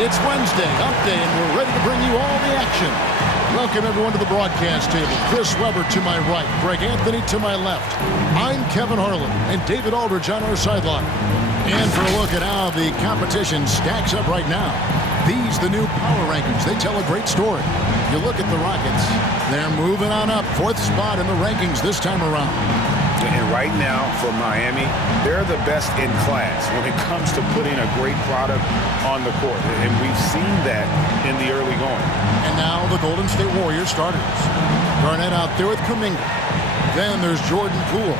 It's Wednesday, Hump Day, and we're ready to bring you all the action. Welcome, everyone, to the broadcast table. Chris Webber to my right, Greg Anthony to my left. I'm Kevin Harlan, and David Aldridge on our sideline. And for a look at how the competition stacks up right now, these, the new power rankings, they tell a great story. You look at the Rockets, they're moving on up, 4th spot in the rankings this time around. And right now, for Miami, they're the best in class when it comes to putting a great product on the court. And we've seen that in the early going. And now the Golden State Warriors starters. Garnett out there with Kuminga. Then there's Jordan Poole.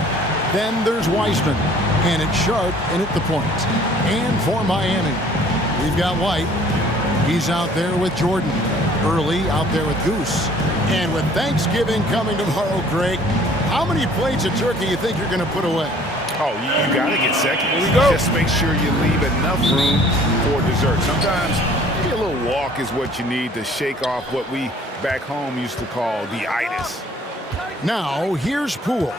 Then there's Wiseman. And it's Sharp in at the point. And for Miami, we've got White. He's out there with Jordan. Early out there with Goose. And with Thanksgiving coming tomorrow, Greg, how many plates of turkey you think you're going to put away? Oh, you got to get seconds. Here we go. Just make sure you leave enough room for dessert. Sometimes a little walk is what you need to shake off what we back home used to call the itis. Now, here's Poole.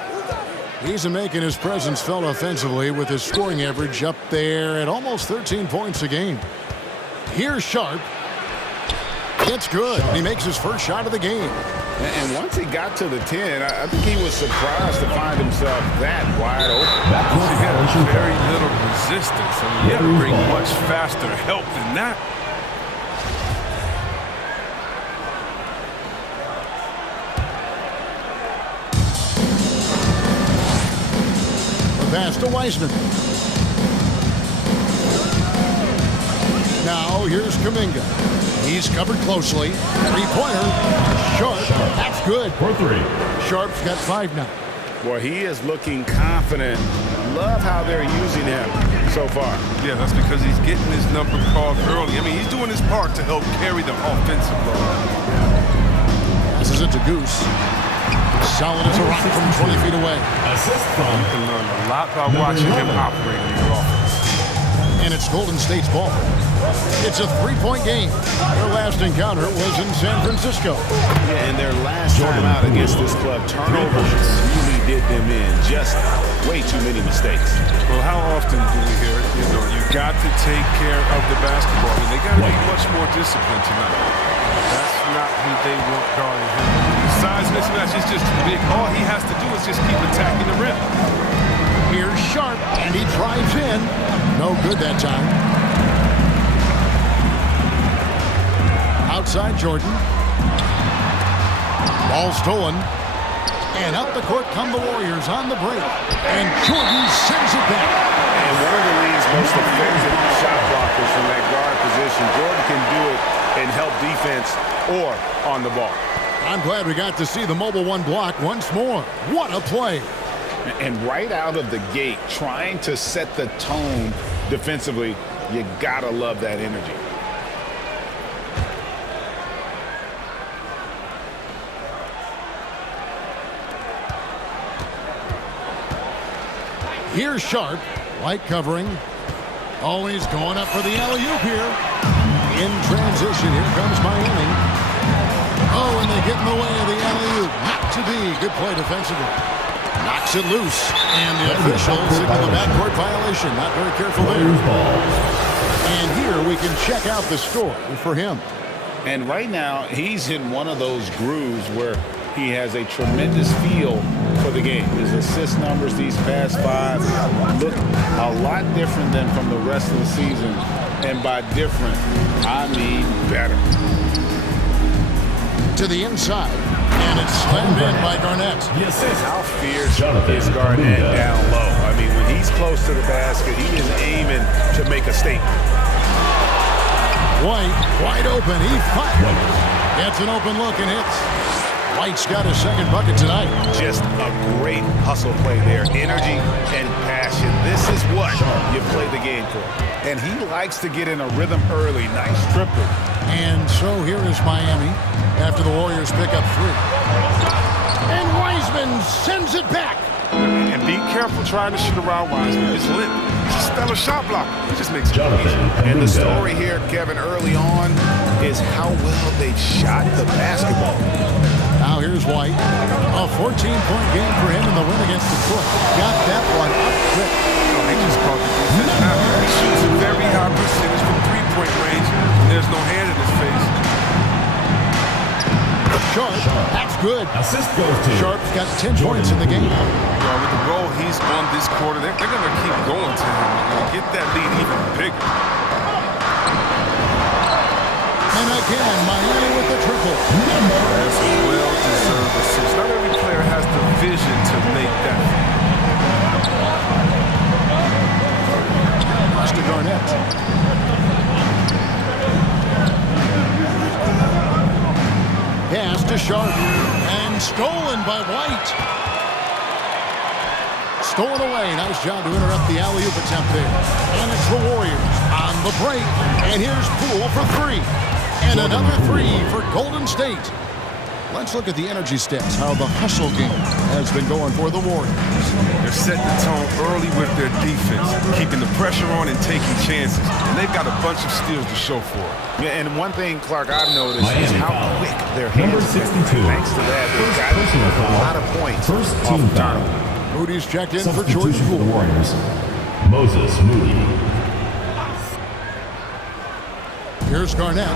He's making his presence felt offensively with his scoring average up there at almost 13 points a game. Here's Sharp. It's good. He makes his first shot of the game. And once he got to the 10, I think he was surprised to find himself that wide open. He had very little resistance. I mean, he had to bring much faster help than that. The pass to Wiseman. Now here's Kuminga. He's covered closely. Three-pointer. Sharp. That's good. For 3. Sharp's got 5 now. Well, he is looking confident. Love how they're using him so far. Yeah, that's because he's getting his number called early. I mean, he's doing his part to help carry the offensive load. This is it to Goose. Solid as a rock from 20 feet away. Assist from. You can learn a lot by watching him operate in the offense. And it's Golden State's ball. It's a 3-point game. Their last encounter was in San Francisco. Yeah, and their last time out against this club, turnovers really did them in. Just way too many mistakes. Well, how often do we hear it? You know, you got to take care of the basketball. I mean, they got to be much more disciplined tonight. That's not who they want guarding him. The size mismatch is just too big. All he has to do is just keep attacking the rim. Here's Sharp, and he drives in. No good that time. Outside Jordan. Ball stolen. And up the court come the Warriors on the break. And Jordan sends it back. And one of the league's most effective shot blockers from that guard position. Jordan can do it and help defense or on the ball. I'm glad we got to see the mobile one block once more. What a play. And right out of the gate, trying to set the tone defensively, you gotta love that energy. Here's Sharp, White covering. Always going up for the alley-oop here. In transition, here comes Miami. Oh, and they get in the way of the alley-oop. Not to be. Good play defensively. Knocks it loose. And the official signal a backcourt violation. Not very careful there. And here we can check out the score for him. And right now, he's in one of those grooves where he has a tremendous feel for the game. His assist numbers these past 5 look a lot different than from the rest of the season. And by different, I mean better. To the inside. And it's slammed in by Garnett. How fierce is Garnett down low? I mean, when he's close to the basket, he is aiming to make a statement. White, wide open. He fires. Gets an open look and hits. White's got his second bucket tonight. Just a great hustle play there. Energy and passion. This is what you play the game for. And he likes to get in a rhythm early. Nice tripper. And so here is Miami after the Warriors pick up 3. And Wiseman sends it back. And be careful trying to shoot around Wiseman. It's lit. It's a stellar shot blocker. It just makes it easy. And the story here, Kevin, early on is how well they've shot the basketball. Now here's White. A 14-point game for him in the win against the Clippers. Got that one up quick. They just caught the defense. He shoots a very high percentage from three-point range, and there's no hand in his face. Sharp, that's good. Assist goes to Sharp's got 10 points in the game. With the role he's on this quarter, they're going to keep going to him and get that lead even bigger. And again, Miami with the triple. That's a well-deserved assist. Not every player has the vision to make that. Pass to Garnett. Pass to Sharp. And stolen by White. Stolen away. Nice job to interrupt the alley-oop attempt there. And it's the Warriors on the break. And here's Poole for three. And another three for Golden State. Let's look at the energy stats, how the hustle game has been going for the Warriors. They're setting the tone early with their defense, keeping the pressure on and taking chances. And they've got a bunch of steals to show for it. Yeah, and one thing, Clark, I've noticed is Miami how foul. quick their hands Number 62. Thanks to that, they've got a lot of points First off team the foul. turnover. Moody's checked in for Jordan Substitution for the Poole. Warriors. Moses Moody. Here's Garnett,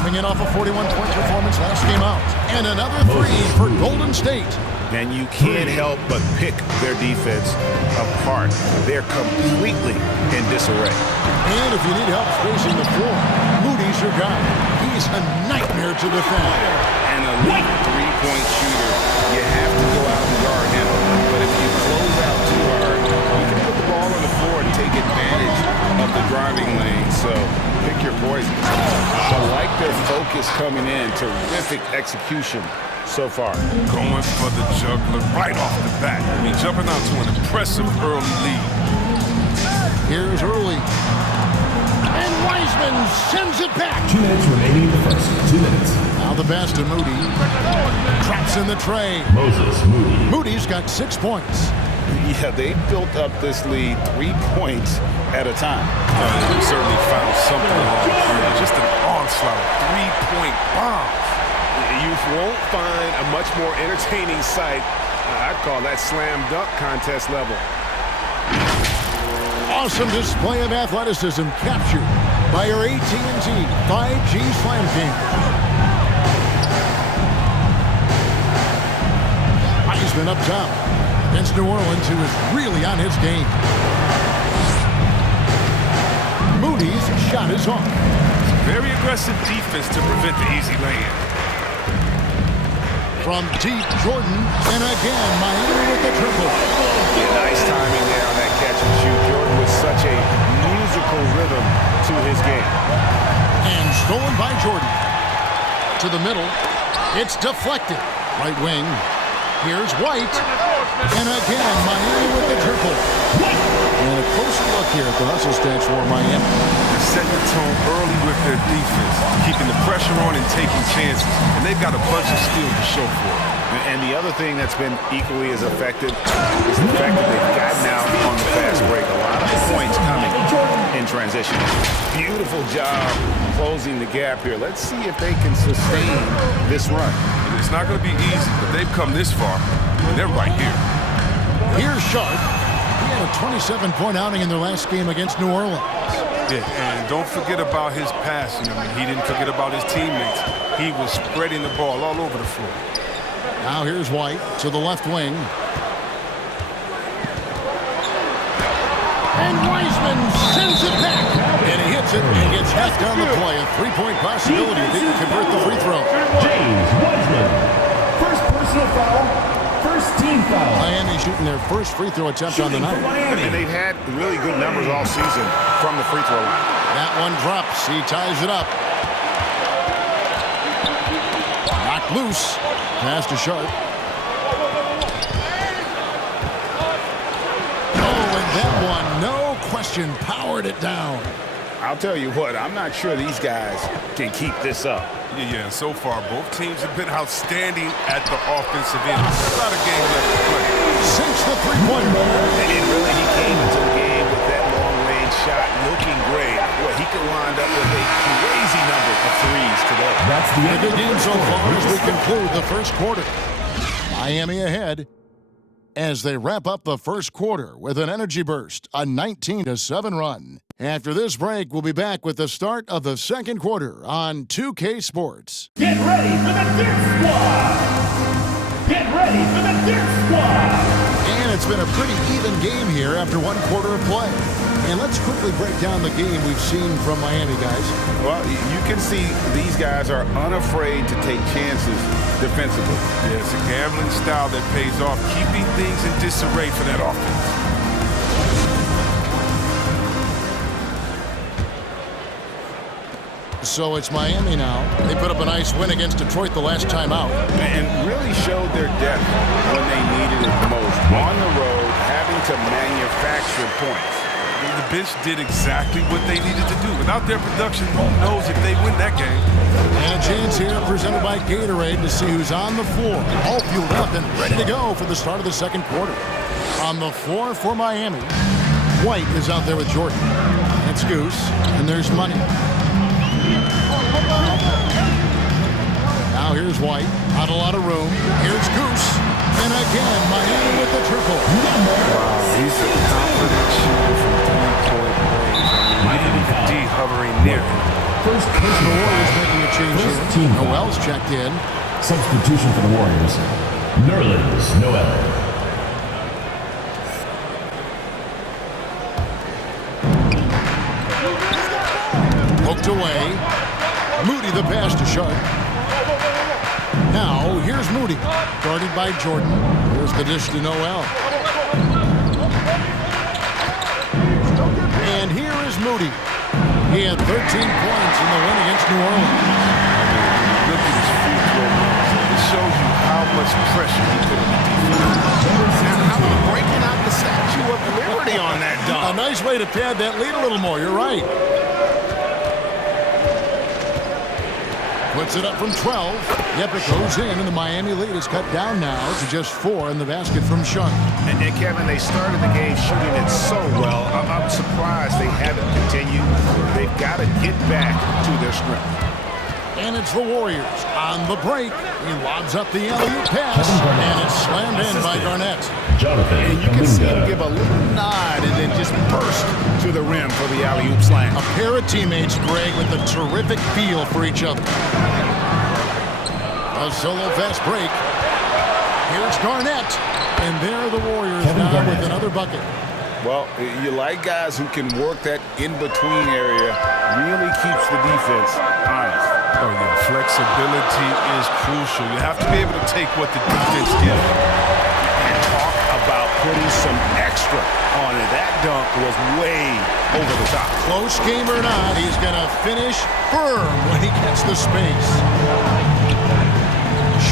coming in off a 41-point performance last game out. And another three for Golden State. And you can't help but pick their defense apart. They're completely in disarray. And if you need help spacing the floor, Moody's your guy. He's a nightmare to defend. An elite three-point shooter. You have to go out and guard him. But if you close out too hard, you can put the ball on the floor and take advantage of the driving lane. So pick your poison. I like their focus coming in. Terrific execution so far. Going for the juggler right off the bat. I mean, jumping out to an impressive early lead. Here's Early. And Wiseman sends it back. 2 minutes remaining in the first. 2 minutes. Now the pass to Moody. Traps in the tray. Moses Moody. Moody's got 6 points. Yeah, they built up this lead 3 points at a time. They certainly found something along the way. Just an onslaught of three-point bombs. You won't find a much more entertaining sight. I'd call that slam dunk contest level. Awesome display of athleticism captured by your AT&T 5G Slam King. Wiseman up top against New Orleans, who is really on his game. Moody's shot is off. Very aggressive defense to prevent the easy lay-in. From deep, Jordan, and again, Miami with the triple. Yeah, nice timing there on that catch and shoot. Jordan with such a musical rhythm to his game. And stolen by Jordan. To the middle. It's deflected. Right wing. Here's White. And again, Miami with the triple. And a closer look here at the hustle stats for Miami. They're setting the tone early with their defense, keeping the pressure on and taking chances. And they've got a bunch of steals to show for it. And the other thing that's been equally as effective is the fact that they've gotten out on the fast break. A lot of points coming in transition. Beautiful job closing the gap here. Let's see if they can sustain this run. It's not going to be easy, but they've come this far, and they're right here. Here's Sharp. He had a 27-point outing in their last game against New Orleans. Yeah, and don't forget about his passing. I mean, he didn't forget about his teammates. He was spreading the ball all over the floor. Now here's White to the left wing. And Wiseman sends it back. And he hits it and gets half down the play. A three-point possibility if he can convert the free throw. James Wiseman. First personal foul. First team foul. Miami shooting their first free throw attempt on the night. And they've had really good numbers all season from the free throw line. That one drops. He ties it up. Knocked loose. Pass to Sharp. Oh, and that one, no question, powered it down. I'll tell you what, I'm not sure these guys can keep this up. Yeah, so far, both teams have been outstanding at the offensive end. There's a lot of game left to play. Sinks the three-pointer. And really, he came into the game with that long-range shot looking great. Well, he could wind up with a crazy number of threes today. That's the A end good of the game first so quarter. far as we conclude the first quarter. Miami ahead as they wrap up the first quarter with an energy burst, a 19-7 run. After this break, we'll be back with the start of the second quarter on 2K Sports. Get ready for the Dirt Squad! Get ready for the Dirt Squad! And it's been a pretty even game here after one quarter of play. And let's quickly break down the game we've seen from Miami, guys. Well, you can see these guys are unafraid to take chances defensively. Yeah, it's a gambling style that pays off, keeping things in disarray for that offense. So it's Miami now. They put up a nice win against Detroit the last time out. And really showed their depth when they needed it most. On the road, having to manufacture points. The bench did exactly what they needed to do. Without their production, who knows if they win that game. And a chance here presented by Gatorade to see who's on the floor. All fueled up and ready to go for the start of the second quarter. On the floor for Miami, White is out there with Jordan. That's Goose, and there's Money. Now here's White. Not a lot of room. Here's Goose. And again, Miami with the triple. Wow, he's a confident shooter from three-point range. I mean, even D hovering near him. First The personal Warriors foul. making a change First here. team foul. Noel's checked in. Substitution for the Warriors. Nerlens Noel. Poked away. Moody the pass to Sharp. Now, here's Moody. Guarded by Jordan. Here's the dish to Noel. And here is Moody. He had 13 points in the win against New Orleans. Look at his free throw numbers. It shows you how much pressure he put on the defense. Now, how about breaking out the Statue of Liberty on that dunk? A nice way to pad that lead a little more. You're right. Puts it up from 12. Yep, it goes in, and the Miami lead is cut down now to just 4 in the basket from Sharp. And Kevin, they started the game shooting it so well. I'm surprised they haven't continued. They've got to get back to their strength. And it's the Warriors on the break. He lobs up the alley-oop pass, and it's slammed in by Garnett. Jonathan And you can see him Kuminga. give a little nod and then just burst to the rim for the alley-oop slam. A pair of teammates, Greg, with a terrific feel for each other. A solo fast break. Here's Garnett. And there are the Warriors Kevin now Garnett. with another bucket. Well, you like guys who can work that in-between area, really keeps the defense honest. Oh, yeah, flexibility is crucial. You have to be able to take what the defense gives you. And talk about putting some extra on it. That dunk was way over the top. Close game or not, he's going to finish firm when he gets the space.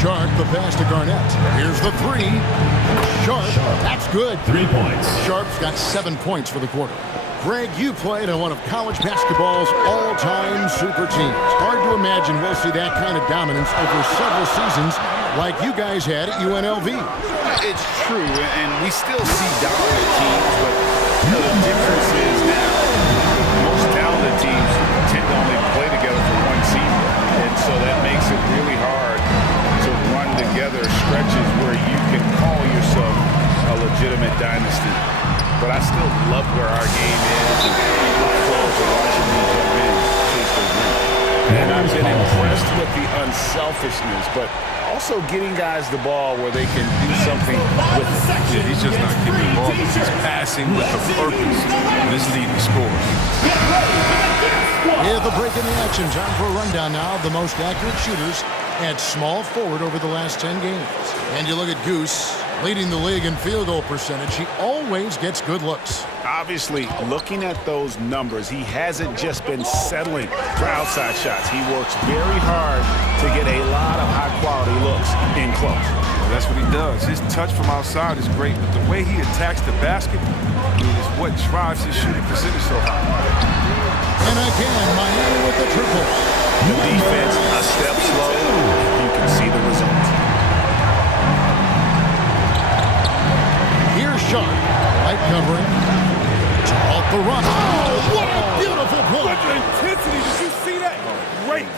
Sharp, the pass to Garnett. Here's the three. Sharp, that's good. 3 points. Sharp's got 7 points for the quarter. Greg, you played on one of college basketball's all-time super teams. Hard to imagine we'll see that kind of dominance over several seasons like you guys had at UNLV. It's true, and we still see dominant teams, but the difference is now most talented teams tend to only play together for one season, and so that makes it really hard to run together stretches where you can call yourself a legitimate dynasty. But I still love where our game is, and look forward to watching me jump in and chase those rings. And I've been impressed with the unselfishness, but also getting guys the ball where they can do something with it. Yeah, he's just not giving the ball, but he's passing with a purpose. And this leading scores. Yeah, the break in the action. Time for a rundown now of the most accurate shooters at small forward over the last 10 games. And you look at Goose, leading the league in field goal percentage. He always gets good looks. Obviously, looking at those numbers, he hasn't just been settling for outside shots. He works very hard to get a lot of high-quality looks in close. Well, that's what he does. His touch from outside is great, but the way he attacks the basket is what drives his shooting percentage so high. And again, Miami with the triple. The defense a step slow. You can see the results. Here's Sharp. Light covering. Off the run. Oh, what a beautiful What play. intensity, did you see that? Great.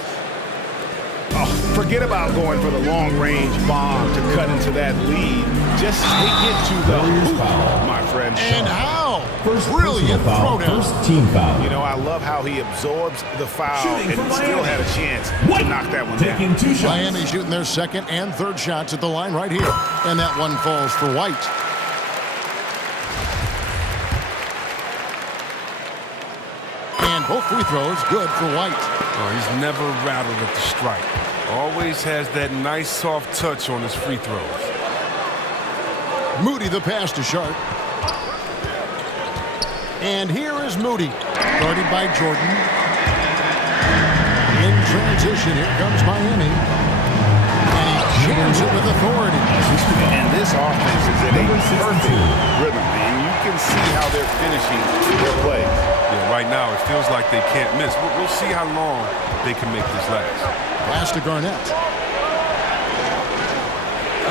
Oh, forget about going for the long-range bomb to cut into that lead. Just take it to the hoop, my friend. And how? First Brilliant personal foul, throwdown. first team foul. You know, I love how he absorbs the foul Shooting and for still Miami. had a chance to knock that one Taking down. 2 shots. Miami shooting their second and third shots at the line right here. And that one falls for White. And both free throws good for White. Oh, he's never rattled at the strike. Always has that nice soft touch on his free throws. Moody the pass to Sharp. And here is Moody, guarded by Jordan. In transition, here comes Miami. And he jams it with authority. And this offense is in a perfect rhythm, man. You can see how they're finishing their plays. Yeah, right now it feels like they can't miss. We'll see how long they can make this last. Pass to Garnett.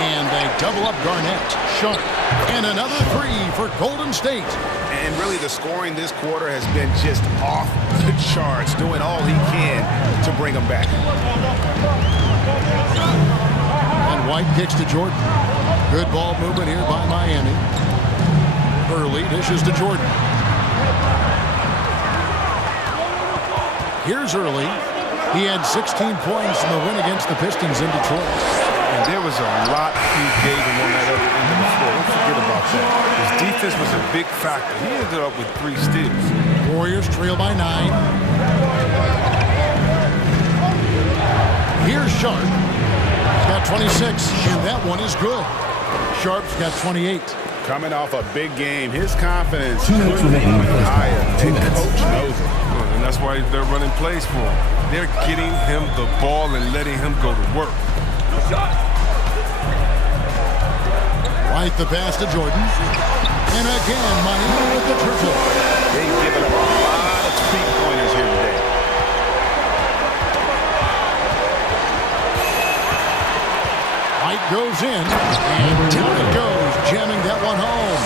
And they double up Garnett. Sharp. And another three for Golden State. And really the scoring this quarter has been just off the charts, doing all he can to bring them back. And White kicks to Jordan. Good ball movement here by Miami. Early dishes to Jordan. Here's Early. He had 16 points in the win against the Pistons in Detroit. And there was a lot he gave him on that other end of the floor. Don't forget about that. His defense was a big factor. He ended up with 3 steals. Warriors trail by 9. Here's Sharp. He's got 26, and that one is good. Sharp's got 28. Coming off a big game, his confidence 2 minutes couldn't be remaining in the first higher. half. 2 And minutes. coach knows it. And that's why they're running plays for him. They're getting him the ball and letting him go to work. White the pass to Jordan. And again, Miami with the triple. They've given up a lot of three-pointers here today. White goes in, and down it goes, jamming that one home.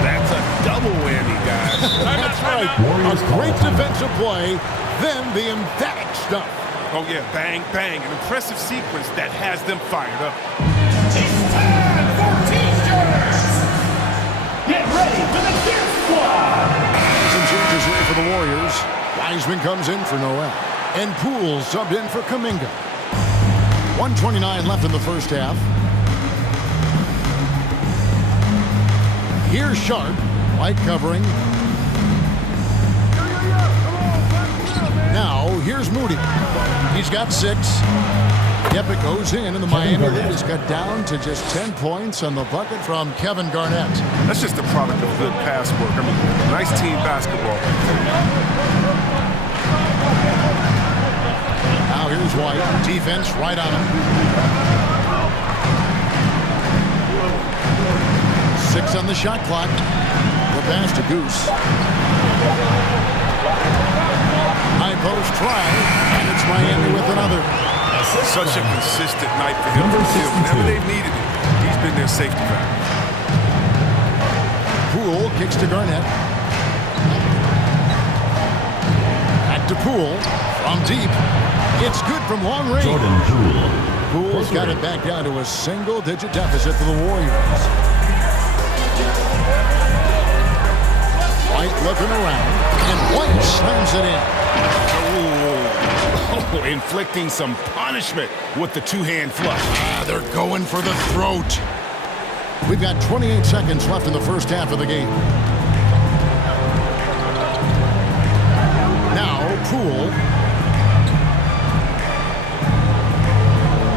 That's a double whammy, guys. That's right. Warriors A call great timeout. defensive play, then the emphatic stuff. Oh, yeah, bang, bang. An impressive sequence that has them fired up. It's time for T-shirts. Get ready for the Gear Squad. Some changes here for the Warriors. Wiseman comes in for Noel. And Poole subbed in for Kuminga. 1:29 left in the first half. Here's Sharp. White covering. Now, here's Moody. He's got 6. Yep, it goes in, and the Miami lead is cut down to just 10 points on the bucket from Kevin Garnett. That's just a product of good pass work. I mean, nice team basketball. Now here's White. Defense right on him. 6 on the shot clock. The pass to Goose. High post try, and it's Miami with another. Such a consistent night for him. Whenever they've needed it, he's been their safety valve. Poole kicks to Garnett. Back to Poole from deep. It's good from long range. Jordan Poole. Poole's got it back down to a single-digit deficit for the Warriors. White looking around, and White slams it in. Oh, inflicting some punishment with the two-hand flush. They're going for the throat. We've got 28 seconds left in the first half of the game. Now, Poole.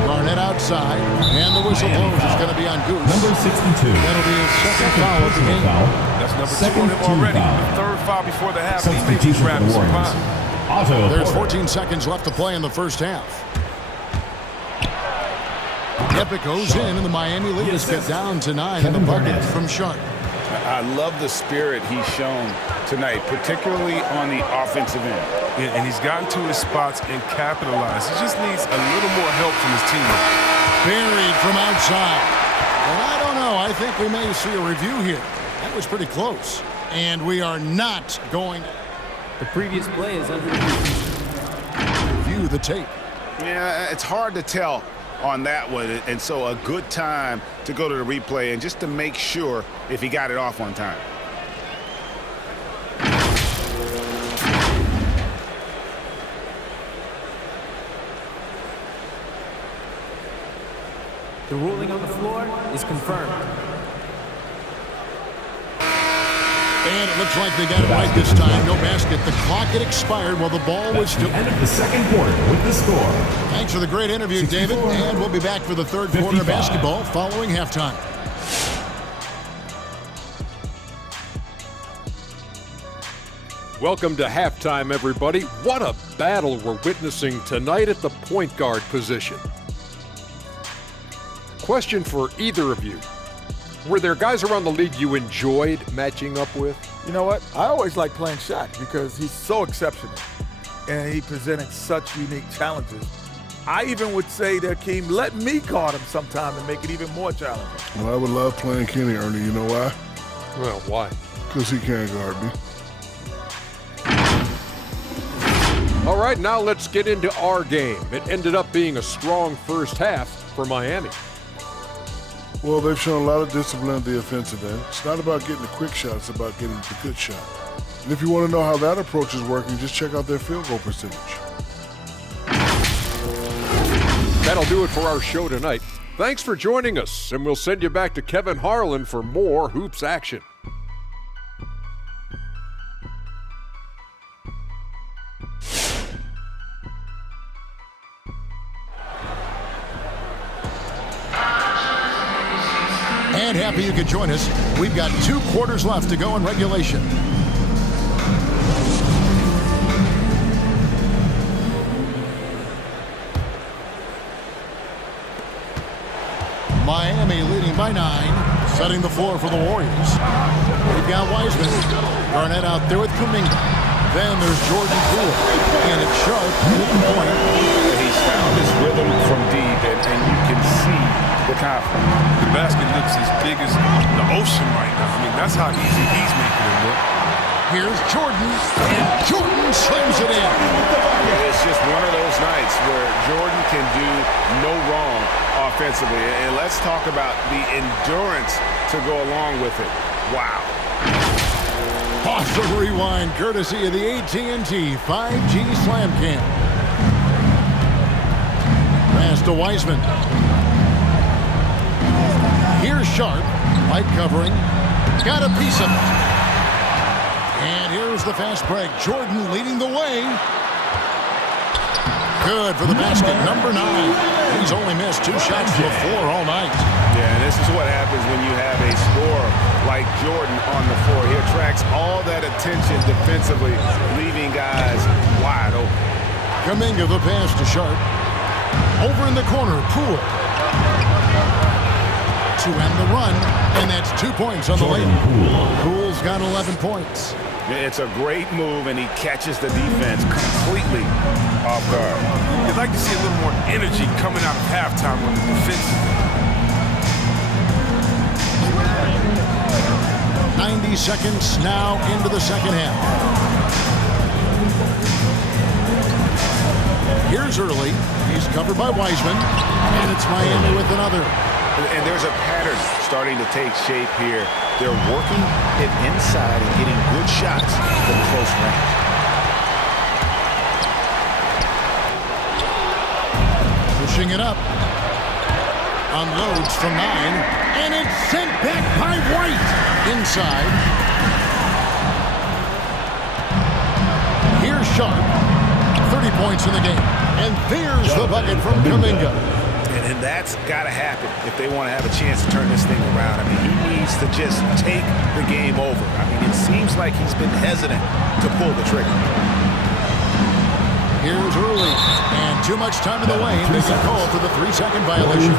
Garnett outside, and the whistle blows. It's going to be on Goose. Number 62. That'll be his second foul of the Personal game. foul. That's number 2 Second on him team already. foul. The third foul before the half. He may be Substitution for grabbing the some Warriors. time. Otto There's Porter. 14 seconds left to play in the first half. Yep, it goes in, and the Miami lead is cut down to 9 in the Kevin bucket Garnett. from Sharp. I love the spirit he's shown tonight, particularly on the offensive end. And he's gotten to his spots and capitalized. He just needs a little more help from his teammates. Buried from outside. And I don't know. I think we may see a review here. That was pretty close. And we are not going The previous play is under to review the tape. Yeah, it's hard to tell on that one. And so a good time to go to the replay and just to make sure if he got it off on time. The ruling on the floor is confirmed. And it looks like they got it right this time. No basket. The clock had expired while the ball was still. End of the second quarter with the score. Thanks for the great interview, David. And we'll be back for the third quarter of basketball following halftime. Welcome to halftime, everybody. What a battle we're witnessing tonight at the point guard position. Question for either of you. Were there guys around the league you enjoyed matching up with? You know what? I always like playing Shaq because he's so exceptional and he presented such unique challenges. I even would say that Akeem, let me guard him sometime and make it even more challenging. Well, I would love playing Kenny, Ernie. You know why? Well, why? Because he can't guard me. All right, now let's get into our game. It ended up being a strong first half for Miami. Well, they've shown a lot of discipline at the offensive end. It's not about getting a quick shot, it's about getting the good shot. And if you want to know how that approach is working, just check out their field goal percentage. That'll do it for our show tonight. Thanks for joining us, and we'll send you back to Kevin Harlan for more hoops action. And happy you could join us. We've got 2 quarters left to go in regulation. Miami leading by 9, setting the floor for the Warriors. We've got Wiseman. Garnett out there with Kuminga. Then there's Jordan Poole. And it's Sharp hitting the point. He's found his rhythm from deep, and you can see the confidence. The basket looks as big as the ocean right now. I mean, that's how easy he's making it look. Here's Jordan, and Jordan slams it in. It's just one of those nights where Jordan can do no wrong offensively. And let's talk about the endurance to go along with it. Wow. Pause for the rewind, courtesy of the AT&T 5G Slam Cam. Pass to Wiseman. Here's Sharp, light covering, got a piece of it. And here's the fast break. Jordan leading the way. Good for the basket, number 9. He's only missed 2 shots from the floor all night. Yeah, and this is what happens when you have a scorer like Jordan on the floor. He attracts all that attention defensively, leaving guys wide open. Kuminga the pass to Sharp. Over in the corner, Poole. To end the run, and that's 2 points on the lane. Poole's got 11 points. It's a great move, and he catches the defense completely off guard. You'd like to see a little more energy coming out of halftime on the defense. 90 seconds now into the second half. Here's Early. He's covered by Wiseman, and it's Miami with another. And there's a pattern starting to take shape here. They're working it inside and getting good shots from close range. Pushing it up. Unloads from 9. And it's sent back by White. Inside. Here's Sharp. 30 points in the game. And there's the bucket from Kuminga. And that's got to happen if they want to have a chance to turn this thing around. I mean, he needs to just take the game over. I mean, it seems like he's been hesitant to pull the trigger. Here's Early. And too much time in the lane. They get called for the 3-second violation.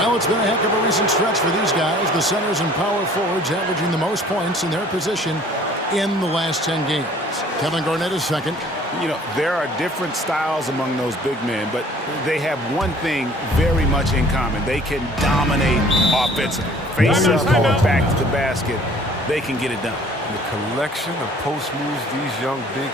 Well, it's been a heck of a recent stretch for these guys. The centers and power forwards averaging the most points in their position in the last 10 games. Kevin Garnett is second. You know, there are different styles among those big men, but they have one thing very much in common. They can dominate offensively. Face up or back to the basket, they can get it done. The collection of post moves these young big